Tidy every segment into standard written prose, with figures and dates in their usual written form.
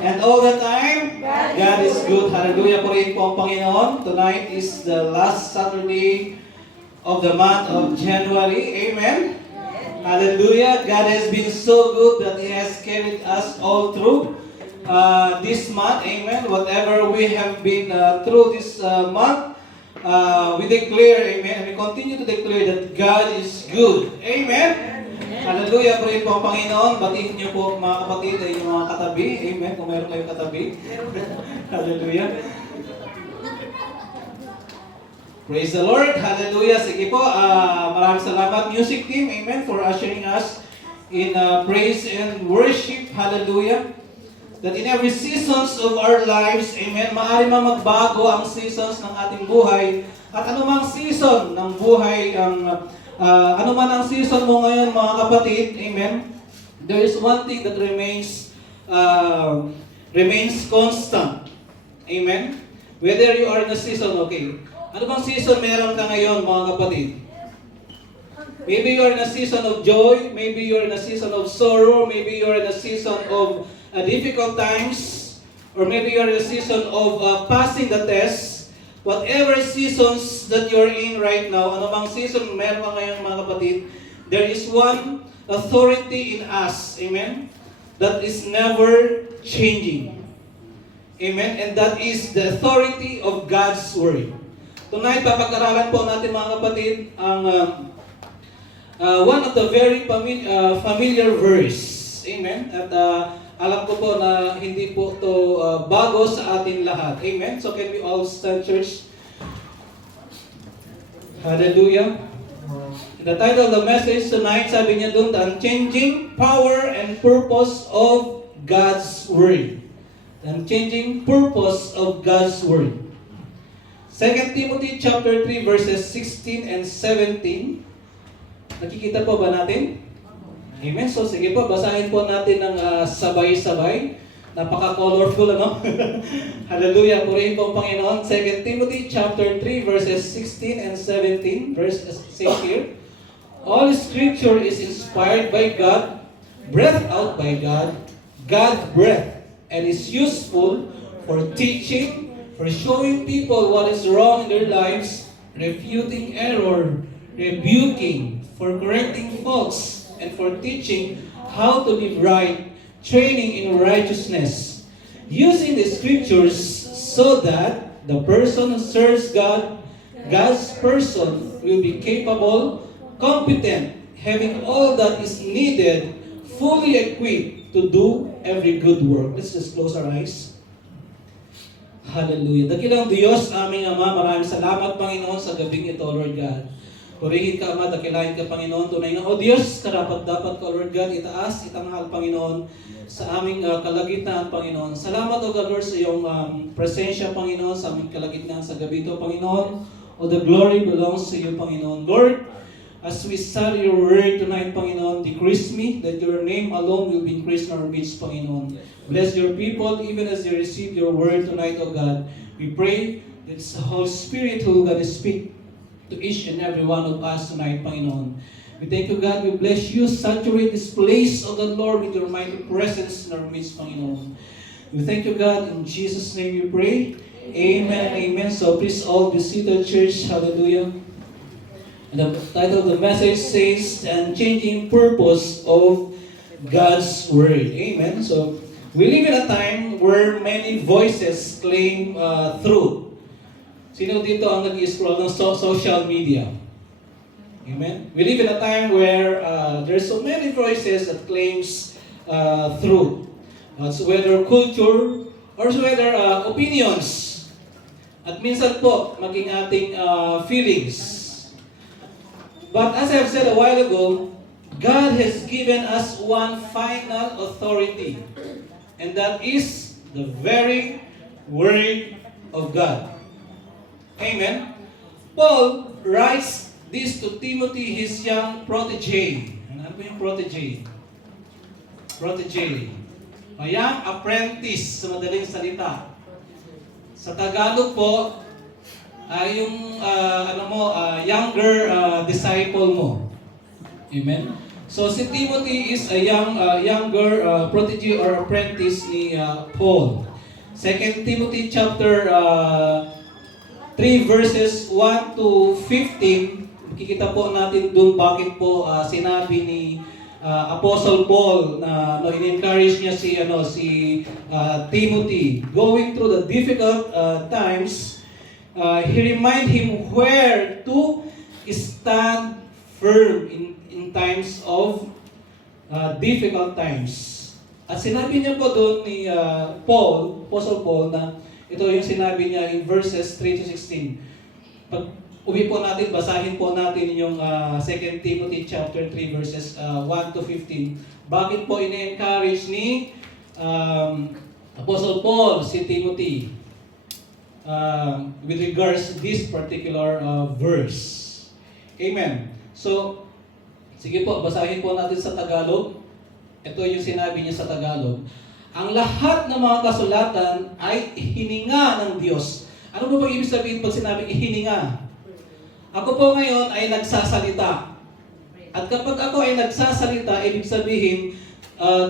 And all the time, God is good. Hallelujah. Purihin po ang Panginoon. Tonight is the last Saturday of the month of January. Amen. Hallelujah. God has been so good that He has carried us all through this month. Amen. Whatever we have been through this month, we declare, amen, and we continue to declare that God is good. Amen. Hallelujah. Pray po ang Panginoon. Batiin niyo po mga kapatid ay yung mga katabi. Amen. Kung mayroon kayong katabi. Hallelujah. Praise the Lord. Hallelujah. Sige po. Maraming salamat music team. Amen. For ushering us in praise and worship. Hallelujah. That in every seasons of our lives, amen, maaari man magbago ang seasons ng ating buhay. At anumang season ng buhay ano man ang season mo ngayon, mga kapatid, amen, there is one thing that remains constant. Amen? Whether you are in a season, okay. Ano bang season meron ka ngayon, mga kapatid? Maybe you are in a season of joy, maybe you are in a season of sorrow, maybe you are in a season of difficult times, or maybe you are in a season of passing the test. Whatever seasons that you're in right now, ano bang season meron ka ngayon, mga kapatid, there is one authority in us, amen, that is never changing. Amen? And that is the authority of God's Word. Tonight, papag-aralan po natin, mga kapatid, ang one of the very familiar verse. Amen? At alam ko po na hindi po ito bago sa atin lahat. Amen? So can we all stand, church? Hallelujah. The title of the message tonight, sabi niya doon, The Unchanging Power and Purpose of God's Word. The Unchanging Purpose of God's Word. 2 Timothy chapter 3 verses 16 and 17. Nakikita po ba natin? Amen. So sige po, basahin po natin ng sabay-sabay. Napaka-colorful, ano? Hallelujah. Purihin po ang Panginoon. 2 Timothy chapter 3 verses 16 and 17. Verse says here, All Scripture is inspired by God, breathed out by God, God breath, and is useful for teaching, for showing people what is wrong in their lives, refuting error, rebuking, for correcting faults, and for teaching how to live right, training in righteousness, using the Scriptures so that the person who serves God, God's person, will be capable, competent, having all that is needed, fully equipped to do every good work. Let's just close our eyes. Hallelujah. Dakilang Diyos, aming Ama, maraming salamat, Panginoon, sa gabing ito, Lord God. Purihin ka, Ama, dakilain ka, Panginoon. Tunay nga, O Diyos, karapat-dapat ka, Lord God, itaas, itanghal, Panginoon, sa aming kalagitnaan, Panginoon. Salamat, O God, Lord, sa iyong presensya, Panginoon, sa aming kalagitnaan sa gabi ito, Panginoon. O the glory belongs to you, Panginoon. Lord, as we study your word tonight, Panginoon, decrease me, that your name alone will be increased in our midst, Panginoon. Bless your people, even as they receive your word tonight, O God. We pray that it's the Holy Spirit who will God speak to each and every one of us tonight, Panginoon. We thank you, God. We bless you. Saturate this place of the Lord with your mighty presence in our midst, Panginoon. We thank you, God. In Jesus' name we pray. Amen and amen. So please all be seated, church. Hallelujah. And the title of the message says, The Unchanging Purpose of God's Word. Amen. So we live in a time where many voices claim truth. Sino dito ang nag-scroll ng social media? Amen? We live in a time where there's so many voices that claims truth. So whether culture or whether opinions. At minsan po, maging ating feelings. But as I've said a while ago, God has given us one final authority. And that is the very Word of God. Amen. Paul writes this to Timothy, his young protege. Ano ba yung protege? Protege. A young apprentice, sa madaling salita. Sa Tagalog po, yung younger disciple mo. Amen. So si Timothy is a younger protege or apprentice ni Paul. 2 Timothy chapter 3 verses 1 to 15, makikita po natin doon bakit po sinabi ni Apostle Paul na in-encourage niya si Timothy going through the difficult times. He remind him where to stand firm in times of difficult times. At sinabi niya po doon ni Apostle Paul, na ito yung sinabi niya in verses 3 to 16. Pag uwi po natin, basahin po natin yung 2 Timothy chapter 3 verses 1 to 15. Bakit po ina-encourage ni Apostle Paul si Timothy with regards to this particular verse. Amen. So, sige po, basahin po natin sa Tagalog. Ito yung sinabi niya sa Tagalog. Ang lahat ng mga kasulatan ay hininga ng Diyos. Ano ba ibig sabihin pag sinabing hininga? Ako po ngayon ay nagsasalita. At kapag ako ay nagsasalita, ibig sabihin,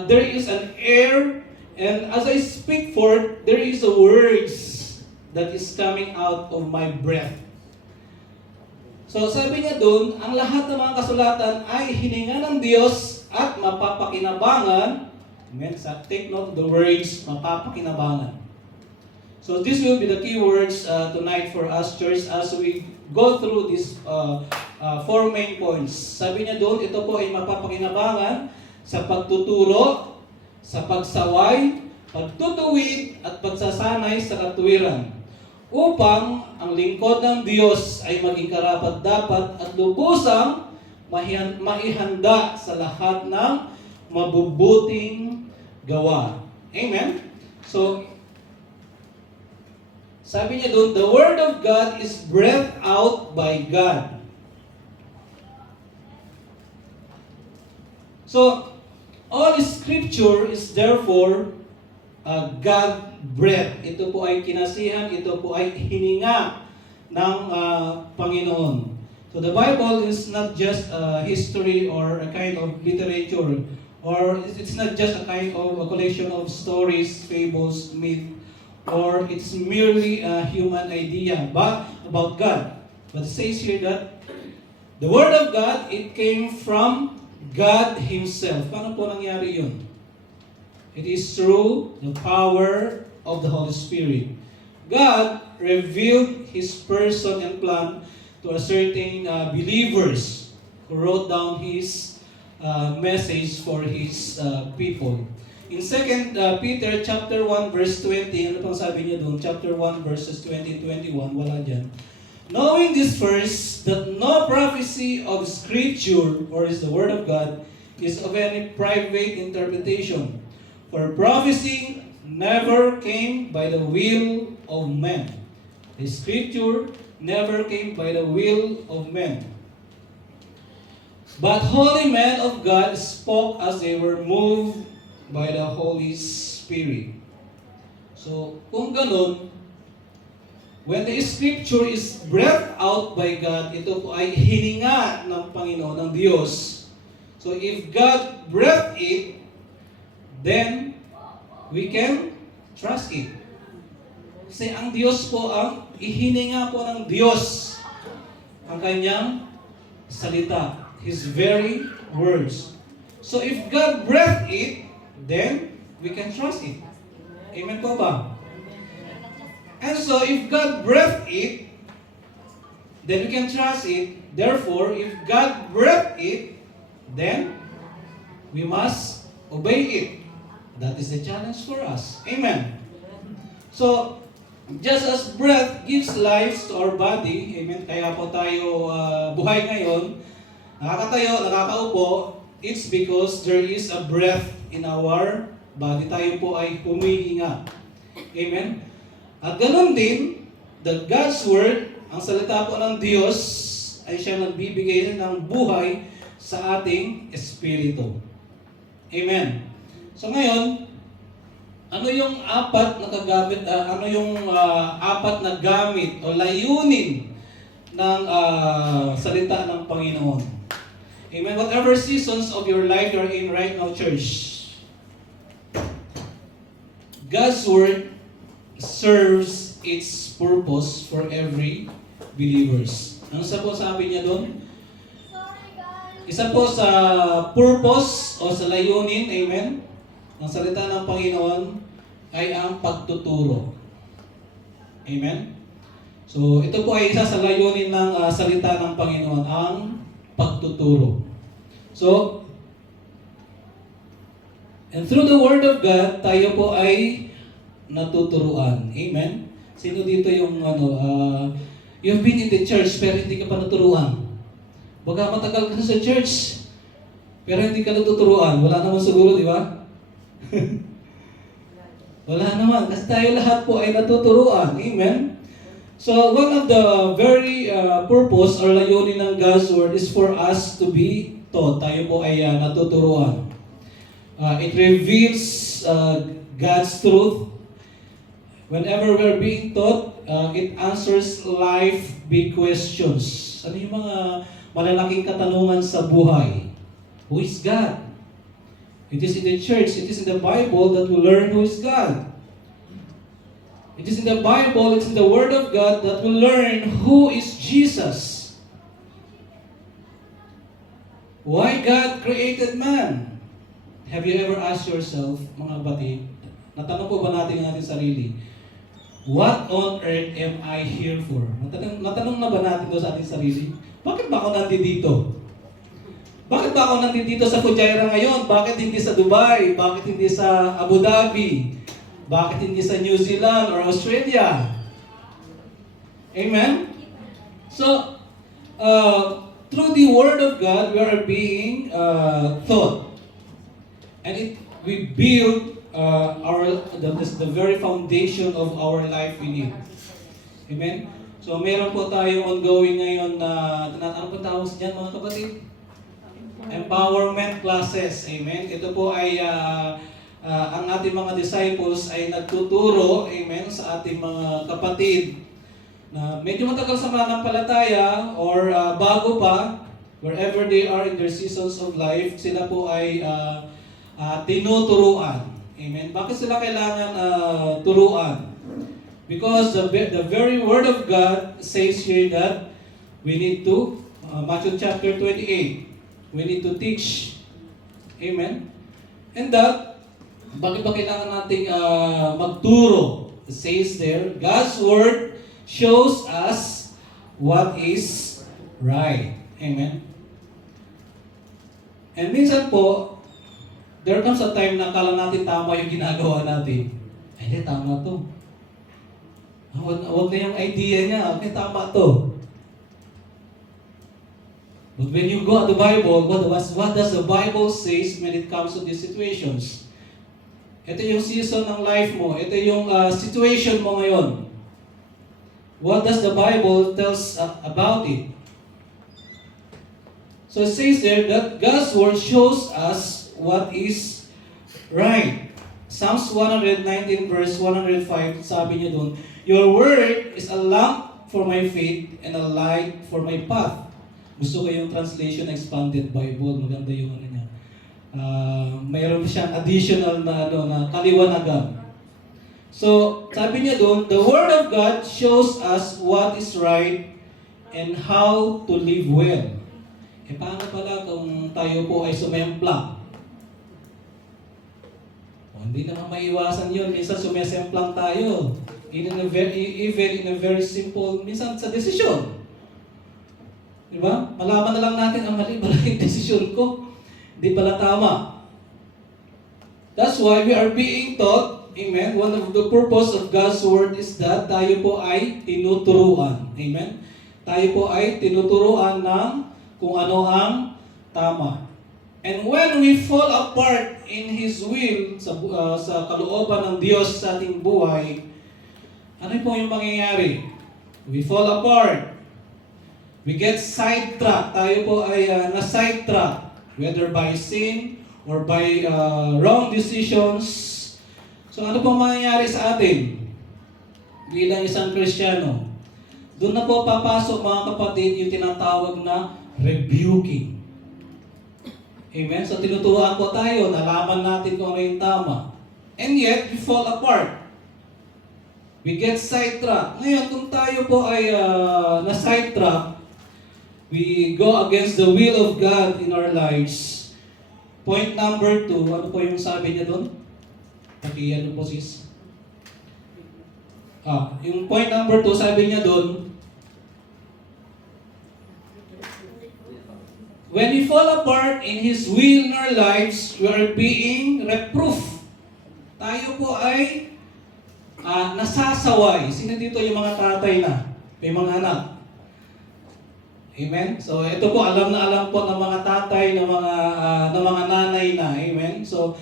there is an air, and as I speak forth, there is a words that is coming out of my breath. So sabi niya doon, ang lahat ng mga kasulatan ay hininga ng Diyos at mapapakinabangan. Amen. So take note of the words, mapapakinabangan. So this will be the key words tonight for us, church, as we go through these 4 main points. Sabi niya doon, ito po ay mapapakinabangan sa pagtuturo, sa pagsaway, pagtutuwid, at pagsasanay sa katuwiran, upang ang lingkod ng Diyos ay maging karapat-dapat at lubusang maihanda sa lahat ng mabubuting gawa. Amen? So, sabi niya doon, the Word of God is breathed out by God. So, all Scripture is therefore God-breathed. Ito po ay kinasihan, ito po ay hininga ng Panginoon. So the Bible is not just history or a kind of literature, or it's not just a kind of a collection of stories, fables, myth, or it's merely a human idea but about God. But it says here that the Word of God, it came from God Himself. Paano po nangyari yun? It is through the power of the Holy Spirit. God revealed His person and plan to a certain believers who wrote down His message for His people. In 2 Peter chapter 1 verse 20, ano pang sabi niya doon? Chapter 1 verses 20-21, wala dyan. Knowing this first, that no prophecy of Scripture, or is the Word of God, is of any private interpretation. For prophecy never came by the will of man. The Scripture never came by the will of men. But holy men of God spoke as they were moved by the Holy Spirit. So, kung ganun, when the Scripture is breathed out by God, ito po ay hininga ng Panginoon, ng Diyos. So, if God breathed it, then we can trust it. Kasi ang Diyos po ang ihininga po ng Diyos ang kanyang salita, His very words. So if God breathed it, then we can trust it. Amen po ba? And so if God breathed it, then we can trust it. Therefore, if God breathed it, then we must obey it. That is the challenge for us. Amen. So, just as breath gives life to our body, amen, kaya po tayo buhay ngayon, nakakatayo, nakakaupo, it's because there is a breath in our body. Tayo po ay humihinga. Amen. At ganun din, the God's Word, ang salita po ng Diyos, ay siya nagbibigay ng buhay sa ating espiritu. Amen. So ngayon, ano yung apat na kagamit, apat na gamit o layunin ng salita ng Panginoon? Amen. Whatever seasons of your life you're in right now, church, God's Word serves its purpose for every believers. Ano sa po sabi niya doon? Isa po sa purpose o sa layunin, amen, ng salita ng Panginoon ay ang pagtuturo. Amen? So, ito po ay isa sa layunin ng salita ng Panginoon, ang pagtuturo. So, and through the Word of God, tayo po ay natuturuan. Amen? Sino dito yung you've been in the church pero hindi ka pa naturuan? Baka matagal ka sa church pero hindi ka natuturuan. Wala naman siguro, di ba? Wala naman. Kasi tayo lahat po ay natuturuan. Amen? So, one of the very purpose or layunin ng God's Word is for us to be taught. Tayo po ay natuturuan. It reveals God's truth. Whenever we're being taught, it answers life big questions. Ano yung mga malalaking katanungan sa buhay? Who is God? It is in the church, it is in the Bible that we learn who is God. It is in the Bible, it's in the Word of God that we learn who is Jesus. Why God created man? Have you ever asked yourself, mga kapatid, natanong po ba natin ang ating sarili, what on earth am I here for? Natanong na ba natin doon sa ating sarili? Bakit ba ako nandito? Bakit ba ako nandito sa Fujairah ngayon? Bakit hindi sa Dubai? Bakit hindi sa Abu Dhabi? Bakit hindi sa New Zealand or Australia? Amen? So, through the Word of God, we are being taught. And we build the very foundation of our life we need. Amen? So, meron po tayong ongoing ngayon na, ano po tawag dyan mga kapatid? Empowerment classes. Amen? Ito po ay ang ating mga disciples ay nagtuturo, amen, sa ating mga kapatid na medyo matagal sa mananampalataya or bago pa, wherever they are in their seasons of life, sila po ay tinuturuan. Amen? Bakit sila kailangan turuan? Because the very Word of God says here that we need to, Matthew chapter 28, we need to teach. Amen? And that, bakit ba kailangan nating magturo? It says there, God's Word shows us what is right. Amen? And minsan po, there comes a time na akala natin tama yung ginagawa natin. Ay, hindi, tama to. Huwag na yung idea niya. Okay, tama to. But when you go at the Bible, what does the Bible says when it comes to these situations? Ito yung season ng life mo. Ito yung situation mo ngayon. What does the Bible tells about it? So it says there that God's Word shows us what is right. Psalms 119 verse 105, sabi niya doon, Your Word is a lamp for my feet and a light for my path. Gusto ko yung translation expanded Bible. Maganda yung ano niya. Mayroon siyang additional na kaliwanagan. So, sabi niya doon, the Word of God shows us what is right and how to live well. Paano pala kung tayo po ay sumemplang? Hindi naman maiwasan yun. Minsan sumesemplang tayo. Even in a very simple, minsan sa desisyon. Diba? Malaman na lang natin ang mali yung desisyon ko. Hindi pala tama. That's why we are being taught, amen, one of the purpose of God's Word is that tayo po ay tinuturuan. Amen? Tayo po ay tinuturuan ng kung ano ang tama. And when we fall apart in His will, sa kalooban ng Diyos sa ating buhay, ano po yung mangyayari? We fall apart. We get sidetracked. Tayo po ay na-sidetrack. Whether by sin or by wrong decisions. So ano po mangyayari sa atin? Bilang isang Kristiyano. Doon na po papasok mga kapatid yung tinatawag na rebuking. Amen? So tinuturuan po tayo, nalaman natin kung ano yung tama. And yet, we fall apart. We get sidetracked. Ngayon, kung tayo po ay na-sidetrack, we go against the will of God in our lives. Point number 2, ano po yung sabi niya doon? Ano po sis? Yung point number 2, sabi niya doon, when we fall apart in His will in our lives, we are being reproved. Tayo po ay nasasaway. Sino dito yung mga tatay na? May mga anak. Amen? So ito po, alam na alam po ng mga tatay, ng mga nanay na. Amen? So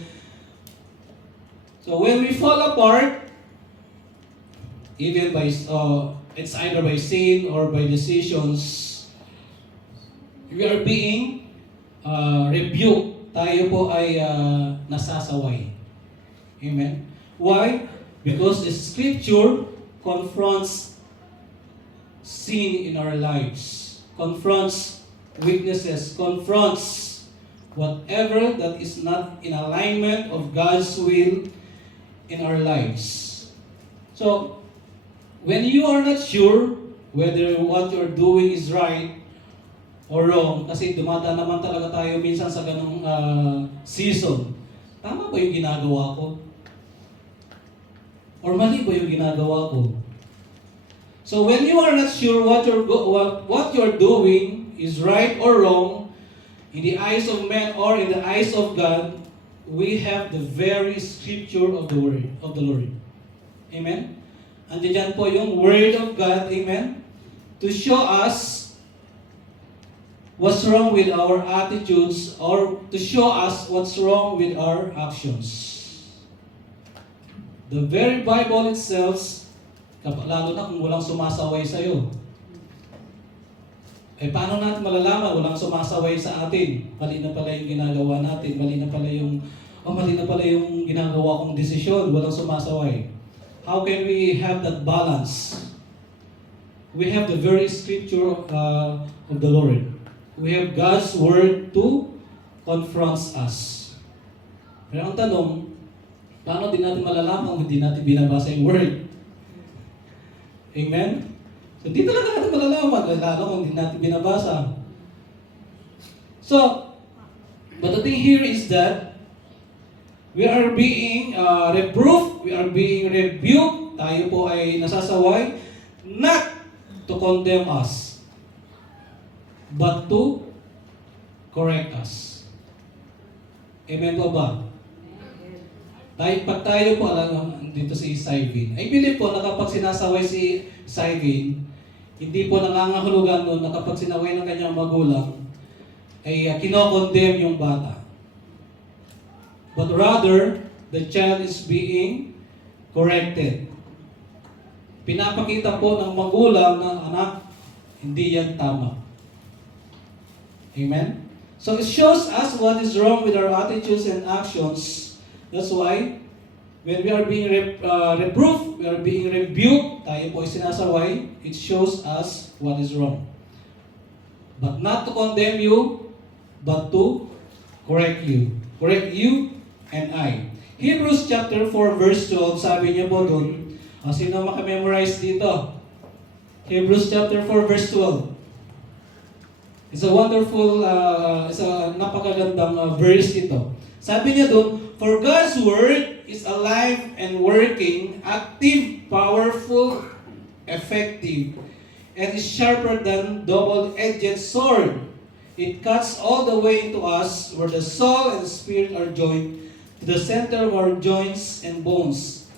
when we fall apart, even by, it's either by sin or by decisions, we are being rebuked. Tayo po ay nasasaway. Amen? Why? Because the Scripture confronts sin in our lives, confronts weaknesses, confronts whatever that is not in alignment of God's will in our lives. So, when you are not sure whether what you're doing is right or wrong, kasi dumadaan naman talaga tayo minsan sa ganung season, tama ba yung ginagawa ko? Or mali ba yung ginagawa ko? So when you are not sure what you're doing is right or wrong, in the eyes of men or in the eyes of God, we have the very scripture of the word of the Lord. Amen? Andiyan po yung word of God, amen? To show us what's wrong with our attitudes or to show us what's wrong with our actions. The very Bible itself, lalo na kung walang sumasaway sa iyo. Paano natin malalaman walang sumasaway sa atin? Mali na pala yung ginagawa natin, mali na pala yung ginagawa kong desisyon, walang sumasaway. How can we have that balance? We have the very scripture of the Lord. We have God's word to confront us. Pero ang tanong, paano din natin malalaman kung hindi natin binabasa yung word? Amen? So, di talaga natin malalaman, lalo kung hindi natin binabasa. So, but the thing here is that we are being reproved, we are being rebuked, tayo po ay nasasaway, not to condemn us, but to correct us. Amen po ba? Pag tayo po, alam dito si Sivin, I believe po na kapag sinasaway si Sivin, hindi po nangangahulugan nun na kapag sinaway ng kanyang magulang, ay kinokondemn yung bata. But rather, the child is being corrected. Pinapakita po ng magulang na anak, hindi yan tama. Amen? So it shows us what is wrong with our attitudes and actions. That's why, when we are being reproved, we are being rebuked, tayo po ay sinasaway, it shows us what is wrong. But not to condemn you, but to correct you. Correct you and I. Hebrews chapter 4 verse 12, sabi niya po doon, sino makamemorize dito? Hebrews chapter 4 verse 12. It's a wonderful, it's a napakagandang verse ito. Sabi niya doon, for God's word is alive and working, active, powerful, effective, and is sharper than double-edged sword. It cuts all the way into us, where the soul and spirit are joined, to the center of our joints and bones.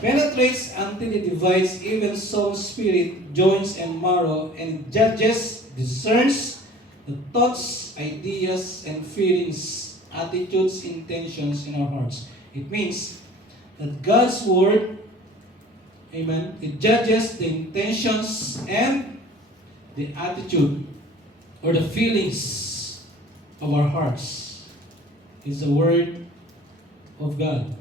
Penetrates until it divides even soul, spirit, joints, and marrow, and judges, discerns the thoughts, ideas, and feelings, attitudes, intentions in our hearts. It means that God's word, amen, it judges the intentions and the attitude or the feelings of our hearts. It's the word of God.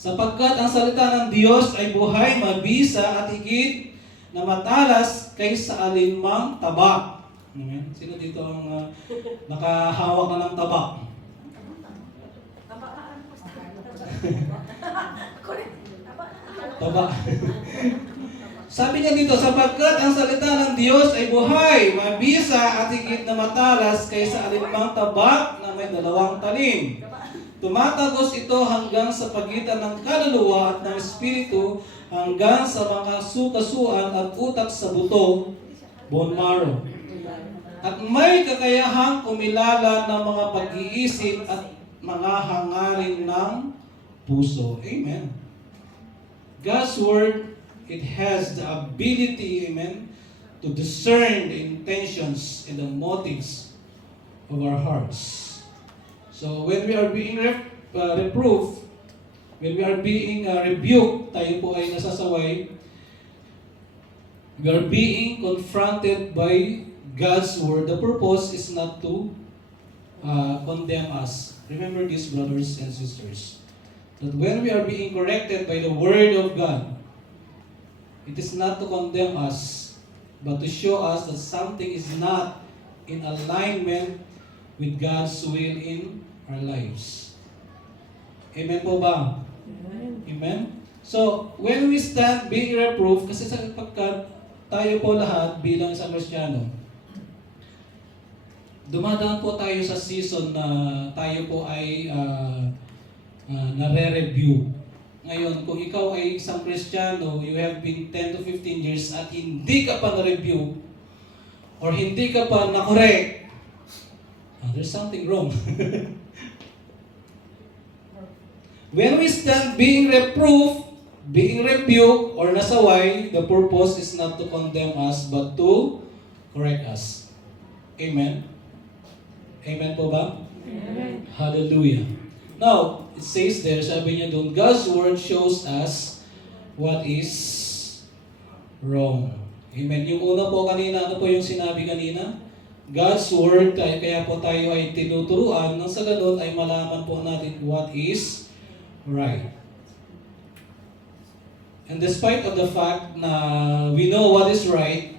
Sapagkat ang salita ng Diyos ay buhay, mabisa at higit na matalas kaysa alinmang tabak. Amen? Sino dito ang nakahawak na ng taba? Taba. Sabi niya dito, sapagkat ang salita ng Diyos ay buhay, mabisa at higit na matalas kaysa alinmang tabak na may dalawang talim. Tumatagos ito hanggang sa pagitan ng kaluluwa at ng espiritu, hanggang sa mga sukasuan at utak sa buto, bone marrow. At may kakayahang kumilala ng mga pag-iisip at mga hangarin ng puso. Amen. God's Word, it has the ability, amen, to discern the intentions and the motives of our hearts. So when we are being reproved, when we are being rebuked, tayo po ay nasasaway, we are being confronted by God's Word. The purpose is not to condemn us. Remember this, brothers and sisters, that when we are being corrected by the Word of God, it is not to condemn us, but to show us that something is not in alignment with God's will in our lives. Amen po ba? Amen? So, when we stand being reproved, kasi pagkat tayo po lahat bilang isang Kristiyano, dumadaan po tayo sa season na tayo po ay nare-review. Ngayon, kung ikaw ay isang Kristiyano, you have been 10 to 15 years at hindi ka pa na-review or hindi ka pa na-correct, there's something wrong. When we stand being reproved, being rebuked, or nasaway, the purpose is not to condemn us, but to correct us. Amen? Amen po ba? Amen. Hallelujah. Now, it says there, sabi niya doon, God's Word shows us what is wrong. Amen. Yung una po kanina, ano po yung sinabi kanina? God's Word, kaya po tayo ay tinuturuan, nang sa ganun ay malaman po natin what is right. And despite of the fact na we know what is right,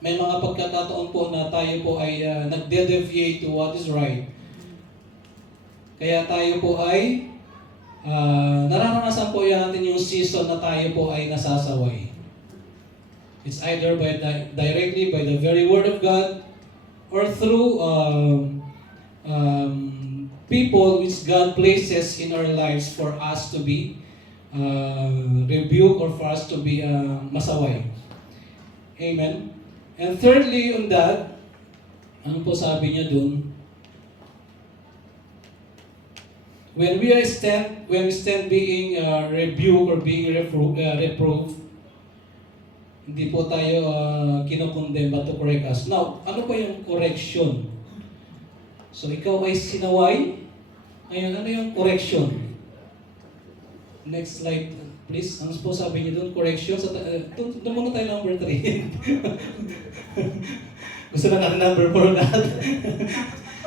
may mga pagkakataon po na tayo po ay nagde-deviate to what is right. Kaya tayo po ay nararanasan po yan natin yung season na tayo po ay nasasaway. It's either directly by the very Word of God or through people which God places in our lives for us to be rebuked or for us to be masaway. Amen? And thirdly on that, ano po sabi niya dun? When we stand being rebuked or being reproved, hindi po tayo kinokondemn but to correct us. Now, ano po yung correction? So, ikaw ay sinaway. Ngayon, ano yung correction? Next slide, please. Ano po sabi niyo doon? Correction. So, doon muna tayo number 3. Gusto na natin number 4 lahat.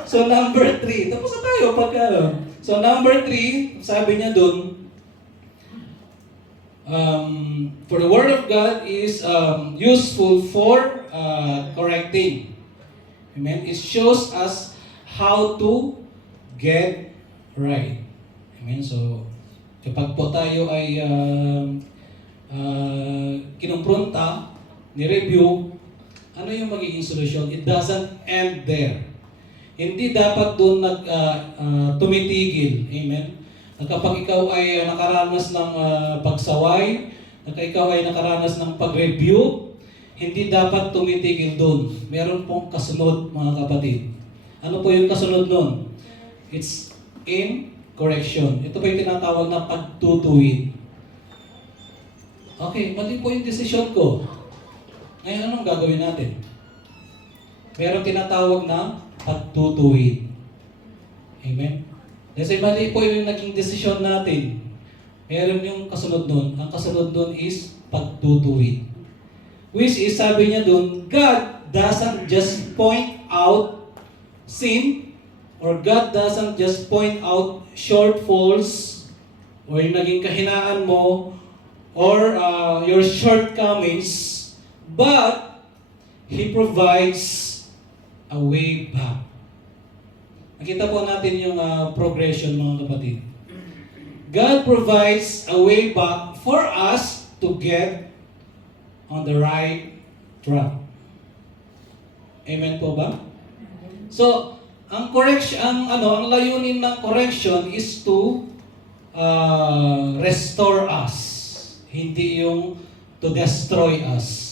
So, number 3. Tapos na tayo pagka. So, number 3, sabi niya doon, for the Word of God is useful for correcting. Amen? It shows us how to get right. Amen? So, kapag po tayo ay kinumpronta, ni-review, ano yung magiging solusyon? It doesn't end there. Hindi dapat doon tumitigil. Amen? Na kapag ikaw ay nakaranas ng pagsaway, ikaw ay nakaranas ng pag-review, hindi dapat tumitigil doon. Meron pong kasunod, mga kapatid. Ano po yung kasunod doon? It's in correction. Ito po yung tinatawag na pagtutuwid. Okay, mali po yung desisyon ko. Ngayon, anong gagawin natin? Meron tinatawag na pagtutuwid. Amen? Kasi mali po yung naging desisyon natin. Meron yung kasunod nun. Ang kasunod nun is pagtutuwid. Which is, sabi niya dun, God doesn't just point out sin, or God doesn't just point out shortfalls, or yung naging kahinaan mo, or your shortcomings, but He provides a way back. Nakita po natin yung progression, mga kapatid. God provides a way back for us to get on the right track. Amen po ba? So, ang correction, ang layunin ng correction is to restore us, hindi yung to destroy us.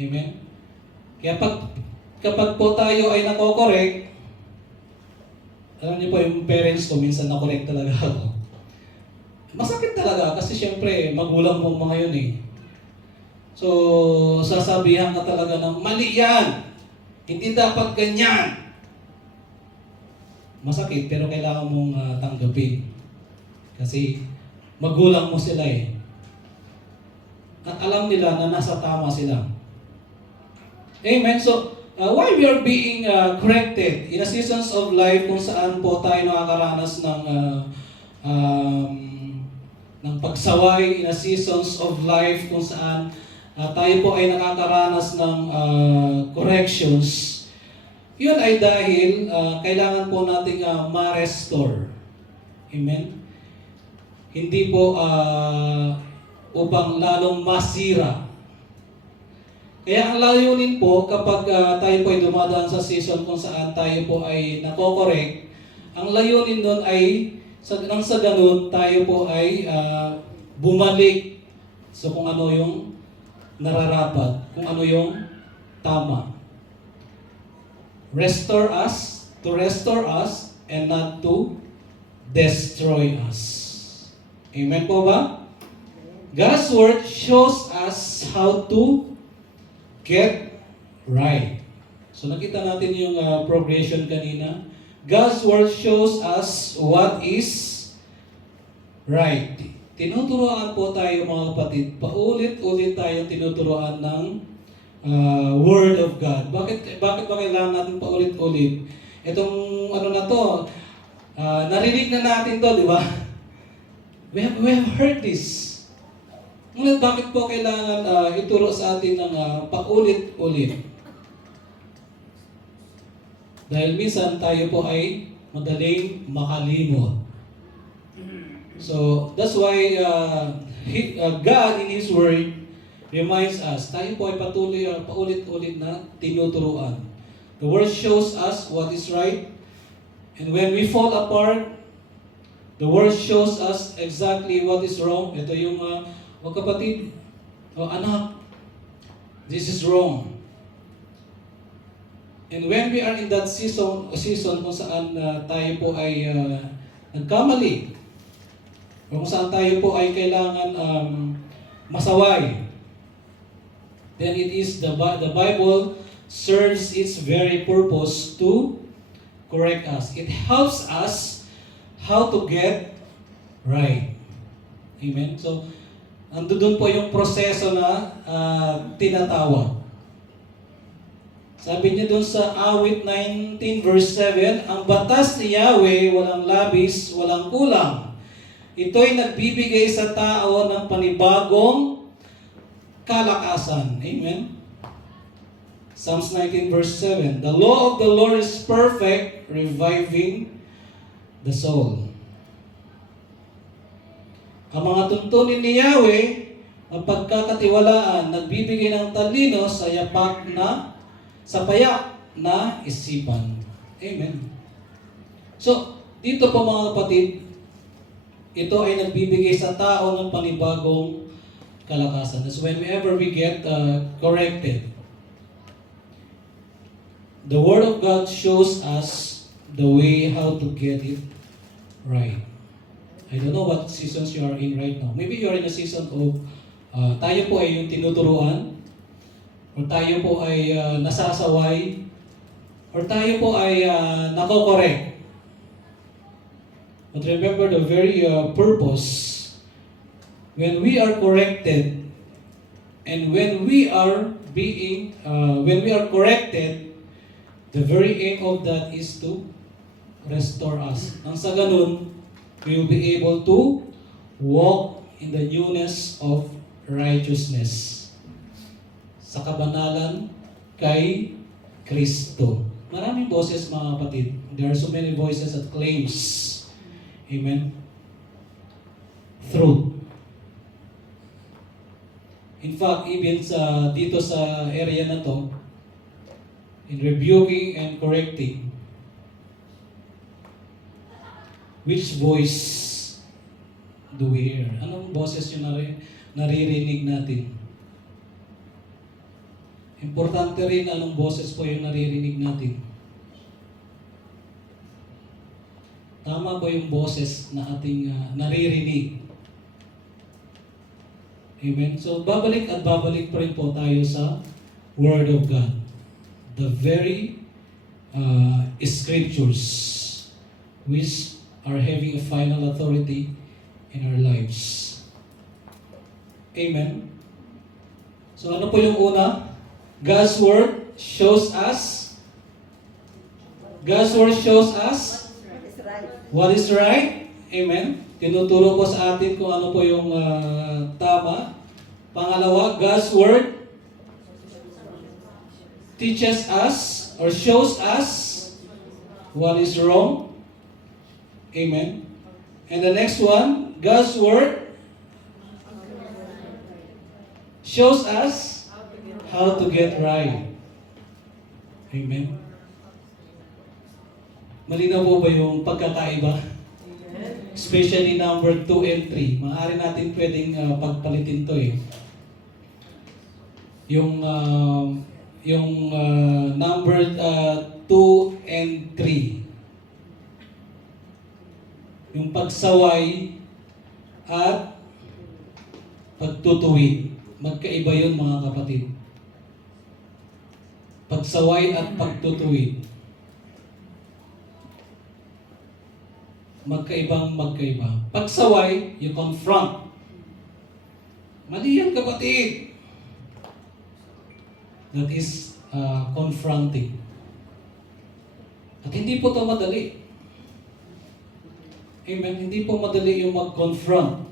Amen? Kaya kapag po tayo ay nako-correct, alam niyo po yung parents ko, minsan na-correct talaga ako. Masakit talaga kasi syempre magulang mo mga yun eh. So, sasabihan ka talaga ng mali yan. Hindi dapat ganyan. Masakit pero kailangan mong tanggapin. Kasi magulang mo sila eh. At alam nila na nasa tama sila. Amen. So, why we are being corrected in a seasons of life kung saan po tayo nakakaranas ng pagsaway, in a seasons of life kung saan tayo po ay nakakaranas ng corrections. Yun ay dahil kailangan po nating ma-restore. Amen? Hindi po upang lalong masira. Kaya ang layunin po kapag tayo po ay dumadaan sa season kung saan tayo po ay nako-correct, ang layunin doon ay nang sa ganun tayo po ay bumalik sa kung ano yung nararapat, kung ano yung tama. Restore us, to restore us, and not to destroy us. Amen po ba? God's Word shows us how to get right. So nakita natin yung progression kanina. God's Word shows us what is right. Tinuturoan po tayo mga kapatid. Paulit-ulit tayo tinuturoan ng Word of God. Bakit ba kailangan natin paulit-ulit? Itong na to, narinig na natin to, di ba? We have heard this. Ngunit bakit po kailangan ituro sa atin ng paulit-ulit? Dahil minsan tayo po ay madaling makalimot. So, that's why God in His Word reminds us, tayo po ay patuloy paulit-ulit na tinuturuan. The Word shows us what is right. And when we fall apart, the Word shows us exactly what is wrong. Ito yung kapatid, anak, this is wrong. And when we are in that season kung saan tayo po ay nagkamali, kung saan tayo po ay kailangan masaway, then it is the Bible serves its very purpose to correct us. It helps us how to get right. Amen? So, doon po yung proseso na tinatawag. Sabi niya doon sa Awit 19 verse 7, ang batas ni Yahweh walang labis, walang kulang. Ito'y nagbibigay sa tao ng panibagong kalakasan. Amen? Psalms 19 verse 7, the law of the Lord is perfect, reviving the soul. Ang mga tuntunin ni Yahweh, ang pagkakatiwalaan, nagbibigay ng talino sa payak na isipan. Amen. So, dito po mga kapatid, ito ay nagbibigay sa tao ng panibagong kalakasan. That's whenever we get corrected. The Word of God shows us the way how to get it right. I don't know what seasons you are in right now. Maybe you are in a season of tayo po ay yung tinuturuan, or tayo po ay nasasaway, or tayo po ay nako-correct. But remember the very purpose, when we are corrected, and when we are corrected, the very aim of that is to restore us. Nang sa ganun, we will be able to walk in the newness of righteousness. Sa kabanalan kay Kristo. Maraming boses mga kapatid. There are so many voices that claims. Amen. Truth. In fact, even dito sa area na to, in rebuking and correcting, which voice do we hear? Anong boses yung naririnig natin? Importante rin anong boses po yung naririnig natin. Tama ba yung boses na ating naririnig? Amen? So, babalik at babalik pa rin po tayo sa Word of God. The very scriptures which are having a final authority in our lives. Amen? So, ano po yung una? God's Word shows us what is right. Amen? Tinuturo po sa atin kung ano po yung tama. Pangalawa, God's Word teaches us or shows us what is wrong. Amen? And the next one, God's Word shows us how to get right. Amen? Malinaw po ba yung pagkakaiba? Especially number 2 and 3. Maaari natin pwedeng pagpalitin to eh. Yung number 2 and 3. Yung pagsaway at pagtutuwid. Magkaiba yun mga kapatid. Pagsaway at pagtutuwid. Magkaiba. Pagsaway, you confront. Mali yan kapatid. That is confronting. At hindi po ito madali. Amen? Hindi po madali yung mag-confront.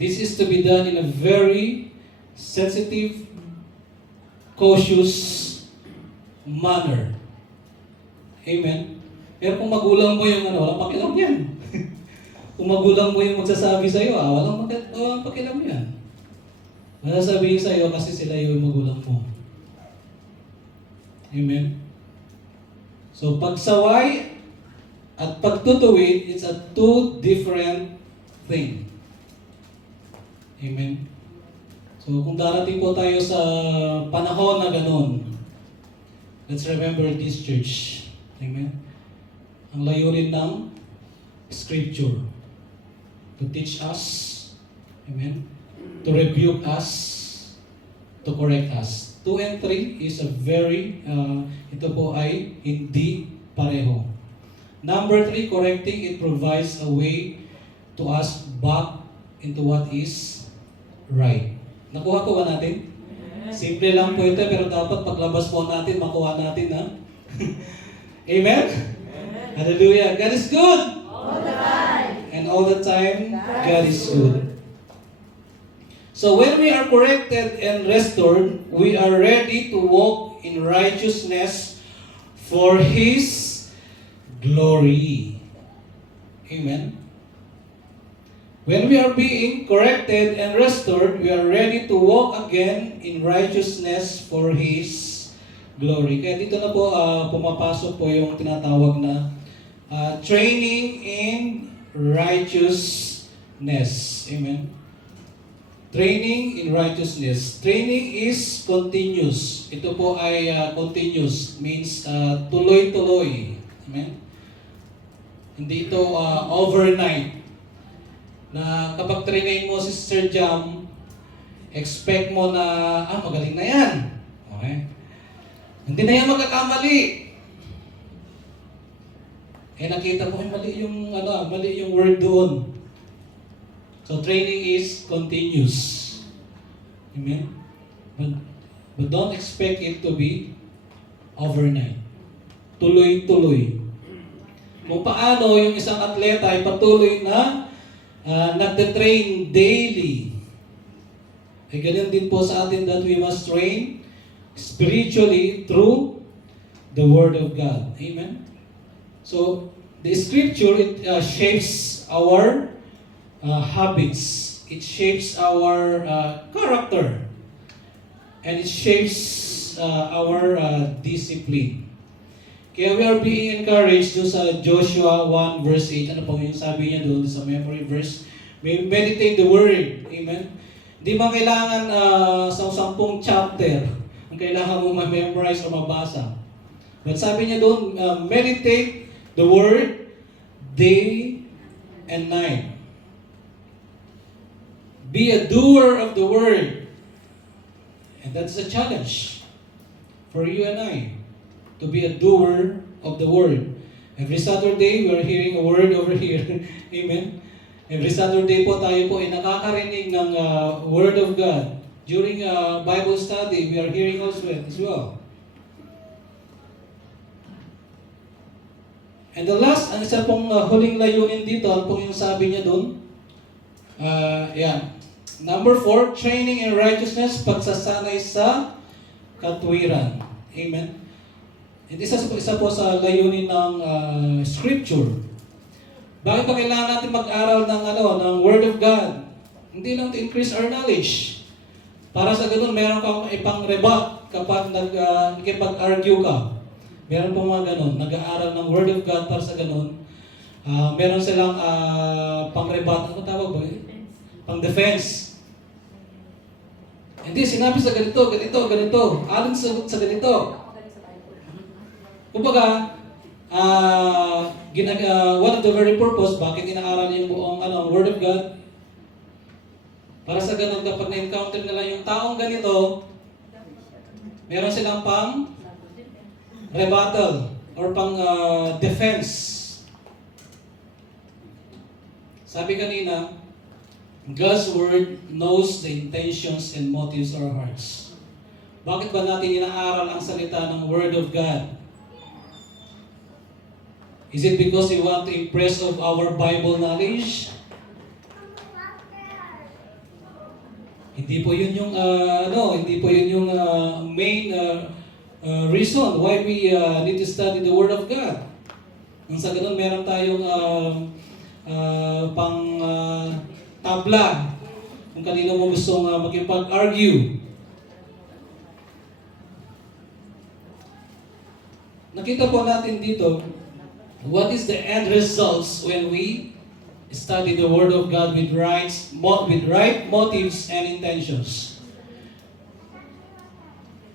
This is to be done in a very sensitive, cautious manner. Amen? Pero kung magulang mo yung walang pakialam yan. Kung magulang mo yung magsasabi sa'yo, walang pakialam yan. Masasabihin sa'yo kasi sila yung magulang mo. Amen? So, pagsaway at pagtutuwid, it's a two different thing. Amen? So, kung darating po tayo sa panahon na ganun, let's remember this church. Amen? Ang layunin ng Scripture. To teach us, amen? To rebuke us, to correct us. 2 and 3 is a very, ito po ay hindi pareho. Number 3, correcting, it provides a way to us back into what is right. Nakuha po ba natin? Simple lang po ito, pero dapat paglabas po natin, makuha natin, ha? Amen? Hallelujah. God is good. All the time. And all the time, God is good. So when we are corrected and restored, we are ready to walk in righteousness for His glory. Amen. When we are being corrected and restored, we are ready to walk again in righteousness for His glory. Kaya dito na po pumapasok po yung tinatawag na training in righteousness. Amen. Training in righteousness. Training is continuous. Ito po ay continuous. Means tuloy-tuloy. Amen. Hindi ito overnight. Na kapag training mo si Sir Jam, expect mo na, magaling na yan. Okay? Hindi na yan magkakamali. Nakita mo, mali yung word doon. So, training is continuous. Amen? But don't expect it to be overnight. Tuloy-tuloy. Kung paano yung isang atleta ay patuloy na nagte-train daily. Ganyan din po sa atin that we must train spiritually through the Word of God. Amen? So, the Scripture, it shapes our habits. It shapes our character. And it shapes our discipline. Kaya we are being encouraged doon sa Joshua 1 verse 8. Ano po yung sabi niya doon sa memory verse? Meditate the Word. Amen? Hindi ba kailangan sa 10 chapter ang kailangan mo ma-memorize o mabasa. But sabi niya doon, meditate the Word day and night. Be a doer of the Word. And that's a challenge for you and I, to be a doer of the Word. Every Saturday, we are hearing a word over here. Amen? Every Saturday po tayo po ay nakakarinig ng Word of God. During Bible study, we are hearing also as well. And the last, ang isa pong huling layunin dito, ano pong yung sabi niya doon? Number 4, training in righteousness, pagsasanay sa katwiran. Amen? And isa po sa layunin ng Scripture. Bakit ba kailangan natin mag-aral ng Word of God? Hindi lang to increase our knowledge. Para sa ganun, meron kang ipang-rebut kapag nagkipag-argue ka. Meron pong mga ganun, nag-aaral ng Word of God para sa ganun. Meron silang pang-rebut, ano tawag ba? Pang-defense. Hindi, sinabi sa ganito. Alin sa ganito. Kumbaga, one of the very purpose, bakit inaaral yung buong Word of God? Para sa ganun, kapag na-encounter nila yung taong ganito, meron silang pang rebuttal or pang defense. Sabi kanina, God's Word knows the intentions and motives of our hearts. Bakit ba natin inaaral ang salita ng Word of God? Is it because we want to impress of our Bible knowledge? Hindi po yun yung main reason why we need to study the Word of God. Nang sa ganun, meron tayong tabla kung kanino mo gustong makipag-argue. Nakita po natin dito, what is the end results when we study the Word of God with right motives and intentions?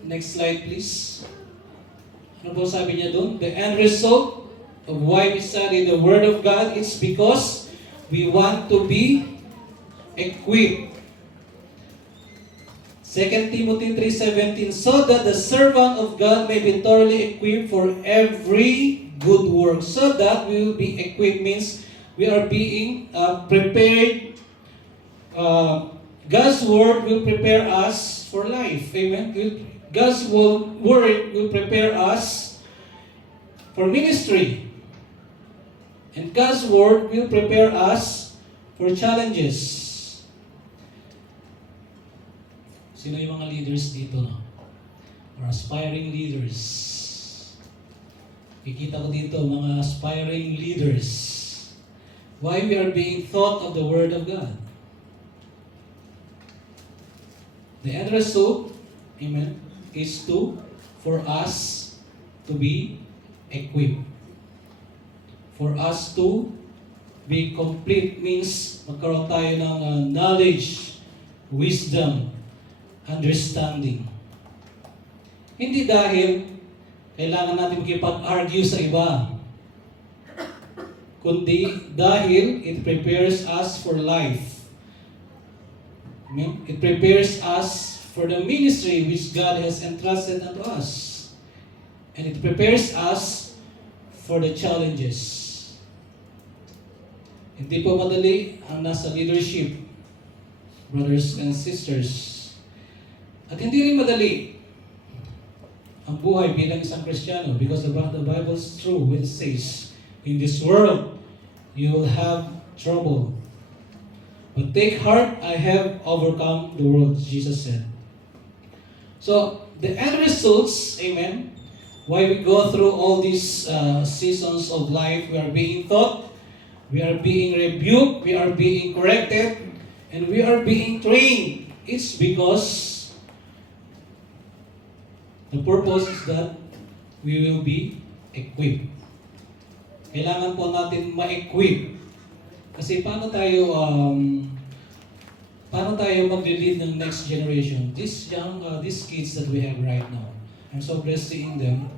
Next slide, please. Ano po sabi niya doon? The end result of why we study the Word of God is because we want to be equipped. 2 Timothy 3:17, so that the servant of God may be thoroughly equipped for every good work. So that we will be equipped means we are being prepared. God's Word will prepare us for life. Amen? God's Word will prepare us for ministry. And God's Word will prepare us for challenges. Sino yung mga leaders dito, no? Or aspiring leaders? Kikita ko dito, mga aspiring leaders. Why we are being taught of the Word of God? The end result, amen, is for us to be equipped. For us to be complete means magkaroon tayo ng knowledge, wisdom, understanding. Hindi dahil kailangan natin makipag-argue sa iba, kundi dahil it prepares us for life. Amen? It prepares us for the ministry which God has entrusted unto us. And it prepares us for the challenges. Hindi po madali ang nasa leadership, brothers and sisters. At hindi rin madali ang buhay bilang isang Kristiyano because the Bible is true when it says, in this world, you will have trouble. But take heart, I have overcome the world, Jesus said. So, the end results, amen, why we go through all these seasons of life, we are being taught, we are being rebuked, we are being corrected, and we are being trained. It's because the purpose is that we will be equipped. Kailangan po natin ma-equip. Kasi paano tayo mag-lead ng next generation? These kids that we have right now. I'm so blessed seeing them.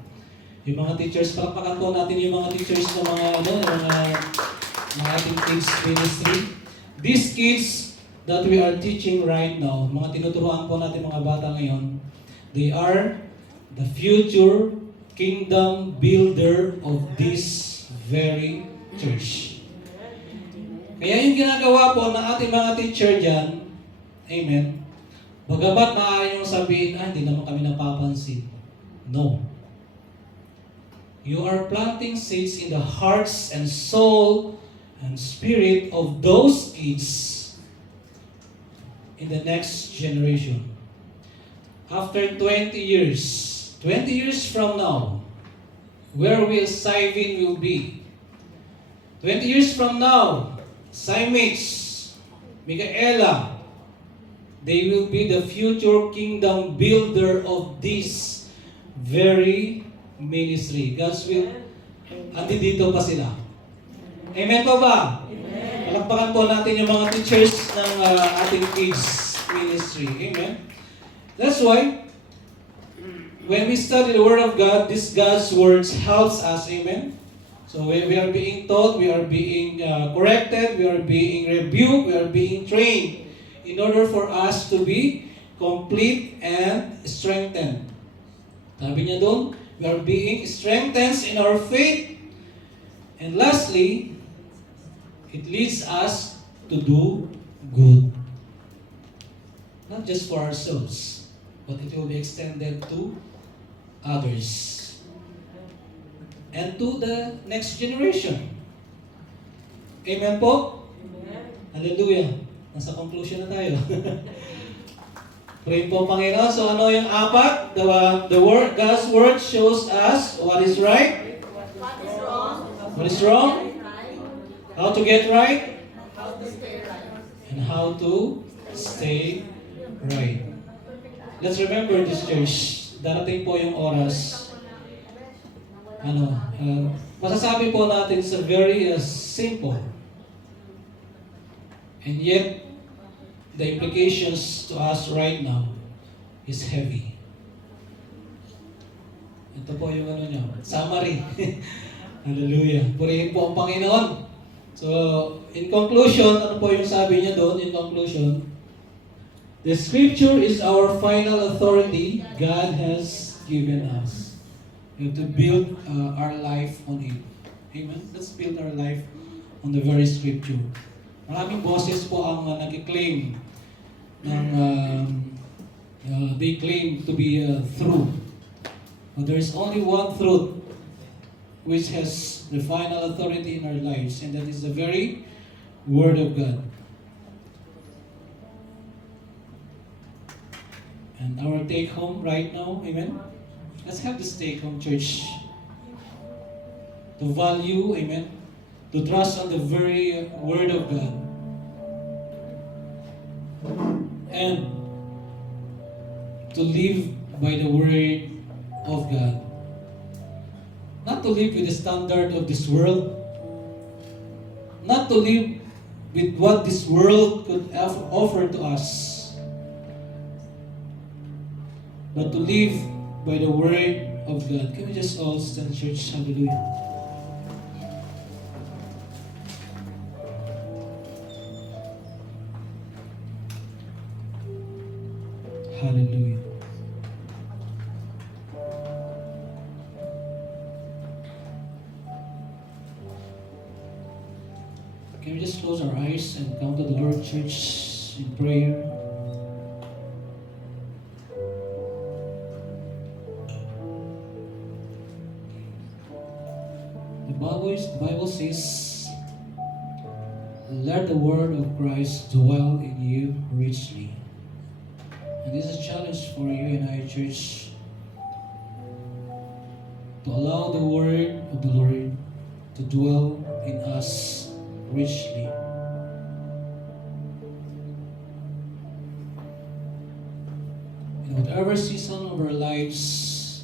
Yung mga teachers, palakpakan po natin yung mga teachers ng mga ating kids ministry. These kids that we are teaching right now, mga tinuturuan po natin mga bata ngayon, they are the future kingdom builder of this very church. Kaya yung ginagawa po ng ating mga teacher dyan, amen, bagamat maaari yung sabihin, hindi naman kami napapansin. No. You are planting seeds in the hearts and soul and spirit of those kids in the next generation. After 20 years from now, where will Sivin will be? 20 years from now, Simix, Micaela, they will be the future kingdom builder of this very ministry. God's will, andito pa sila. Amen po ba? Amen. Palakpakan po natin yung mga teachers ng ating kids ministry. Amen. That's why, when we study the Word of God, this God's words helps us. Amen. So we are being taught, we are being corrected, we are being rebuked, we are being trained in order for us to be complete and strengthened. Sabi niya doon, we are being strengthened in our faith. And lastly, it leads us to do good. Not just for ourselves, but it will be extended to others. And to the next generation. Amen po? Amen. Hallelujah. Nasa conclusion na tayo. Pray po, Panginoon. So ano yung apat? The word, God's word shows us what is right. What is wrong? What is wrong? How to get right. How to stay right. And how to stay right. Let's remember this, church. Darating po yung oras. Masasabi po natin sa very simple. And yet, the implications to us right now is heavy. Ito po yung summary. Hallelujah. Purihin po ang Panginoon. So, in conclusion, ano po yung sabi niya doon? In conclusion, the Scripture is our final authority God has given us. We have to build our life on it. Amen? Let's build our life on the very Scripture. Maraming boses po ang nag-claim they claim to be true. But there is only one truth which has the final authority in our lives, and that is the very Word of God. And our take home right now, amen? Let's have this take home, church. To value, amen? To trust on the very Word of God. And to live by the Word of God. Not to live with the standard of this world. Not to live with what this world could offer to us. But to live by the Word of God. Can we just all stand, church? Hallelujah. Hallelujah. Can we just close our eyes and come to the Lord, church, in prayer? The Bible says, let the word of Christ dwell in you richly. And this is a challenge for you and I, church, to allow the word of the Lord to dwell in us richly. In whatever season of our lives,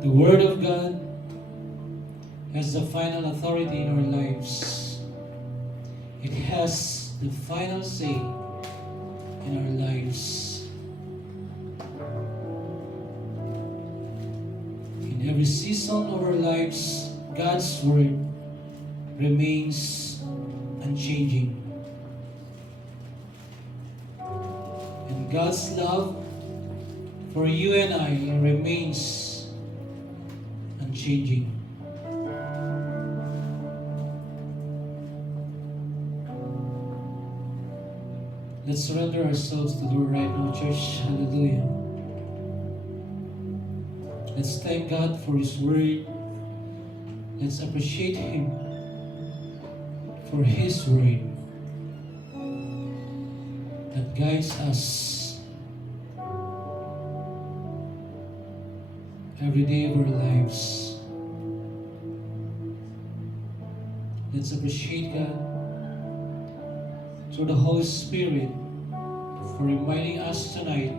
the Word of God has the final authority in our lives. It has the final say in our lives. In every season of our lives, God's Word remains unchanging. And God's love for you and I remains unchanging. Let's surrender ourselves to the Lord right now, church. Hallelujah. Let's thank God for His Word. Let's appreciate Him for His Word that guides us every day of our lives. Let's appreciate God through the Holy Spirit for reminding us tonight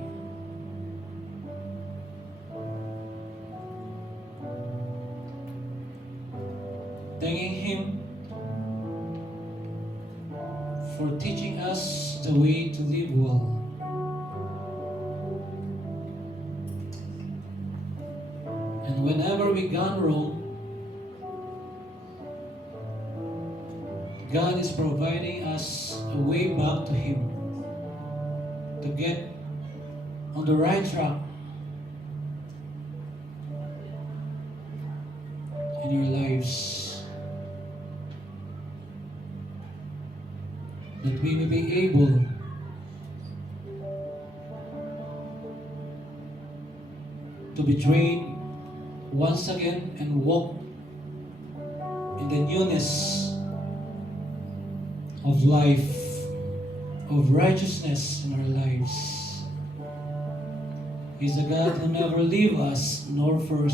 thanking Him for teaching us the way to live well. And whenever we gone wrong, God is providing us a way back to Him to get on the right track in your lives, that we may be able to be trained once again and walk in the newness of life, of righteousness in our lives. He's a God who never leave us nor forsake